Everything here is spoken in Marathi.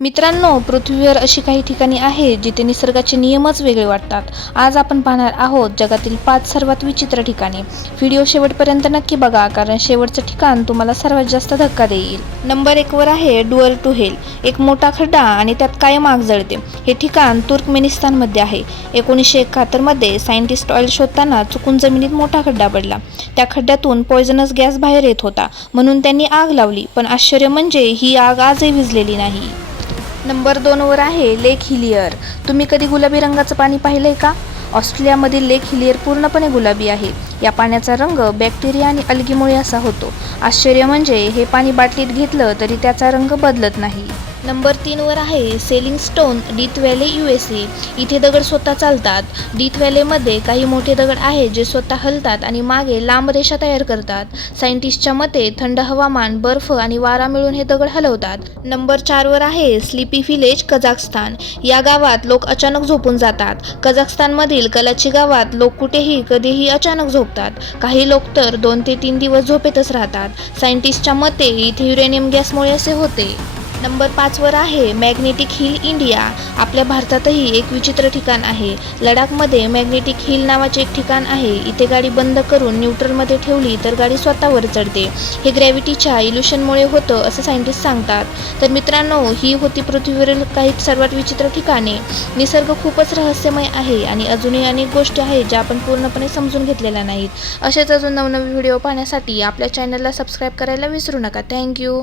मित्रांनो, पृथ्वीवर अशी काही ठिकाणे आहेत जिथे निसर्गाचे नियमच वेगळे वाटतात. आज आपण पाहणार आहोत जगातील 5 सर्वात विचित्र ठिकाणे. व्हिडिओ शेवटपर्यंत नक्की बघा, कारण शेवटचं ठिकाण तुम्हाला सर्वात जास्त धक्का देईल. नंबर 1 वर आहे डुअर टू हेल. एक मोठा खड्डा आणि त्यात कायम आग जळते. हे ठिकाण तुर्कमेनिस्तानमध्ये आहे. 1971 मध्ये सायंटिस्ट ऑइल शोधताना चुकून जमिनीत मोठा खड्डा पडला. त्या खड्ड्यातून पॉयझनस गॅस बाहेर येत होता, म्हणून त्यांनी आग लावली. पण आश्चर्य म्हणजे ही आग आजही विझलेली नाही. नंबर 2 वर आहे लेक हिलियर. तुम्ही कधी गुलाबी रंगाचं पाणी पाहिलंय का? ऑस्ट्रेलियामधील लेक हिलियर पूर्णपणे गुलाबी आहे. या पाण्याचा रंग बॅक्टेरिया आणि अल्गीमुळे असा होतो. आश्चर्य म्हणजे हे पाणी बाटलीत घेतलं तरी त्याचा रंग बदलत नाही. नंबर 3 वर आहे सेलिंग स्टोन, डीथ व्हॅली, USA. इथे दगड स्वतः चालतात. डीथ व्हॅलीमध्ये काही मोठे दगड आहेत जे स्वतः हलतात आणि मागे लांब रेषा तयार करतात. सायंटिस्टच्या मते थंड हवामान, बर्फ आणि वारा मिळून हे दगड हलवतात. नंबर 4 वर आहे स्लीपी व्हिलेज, कझाकस्तान. या गावात लोक अचानक झोपून जातात. कझाकस्तानमधील कलाची गावात लोक कुठेही कधीही अचानक झोपतात. काही लोक तर 2 ते 3 दिवस झोपेतच राहतात. सायंटिस्टच्या मते इथे युरेनियम गॅसमुळे असे होते. नंबर 5 वर आहे मॅग्नेटिक हिल, इंडिया. आपल्या भारतातही एक विचित्र ठिकाण आहे. लडाखमध्ये मॅग्नेटिक हिल नावाचे एक ठिकाण आहे. इथे गाडी बंद करून न्यूट्रलमध्ये ठेवली तर गाडी स्वतःवर चढते. हे ग्रॅव्हिटीच्या इल्युशनमुळे होतं असं सायंटिस्ट सांगतात. तर मित्रांनो, ही होती पृथ्वीवरील काही सर्वात विचित्र ठिकाणे. निसर्ग खूपच रहस्यमय आहे आणि अजूनही अनेक गोष्टी आहेत ज्या आपण पूर्णपणे समजून घेतलेल्या नाहीत. असेच अजून नवनवीन व्हिडिओ पाहण्यासाठी आपल्या चॅनलला सबस्क्राईब करायला विसरू नका. थँक्यू.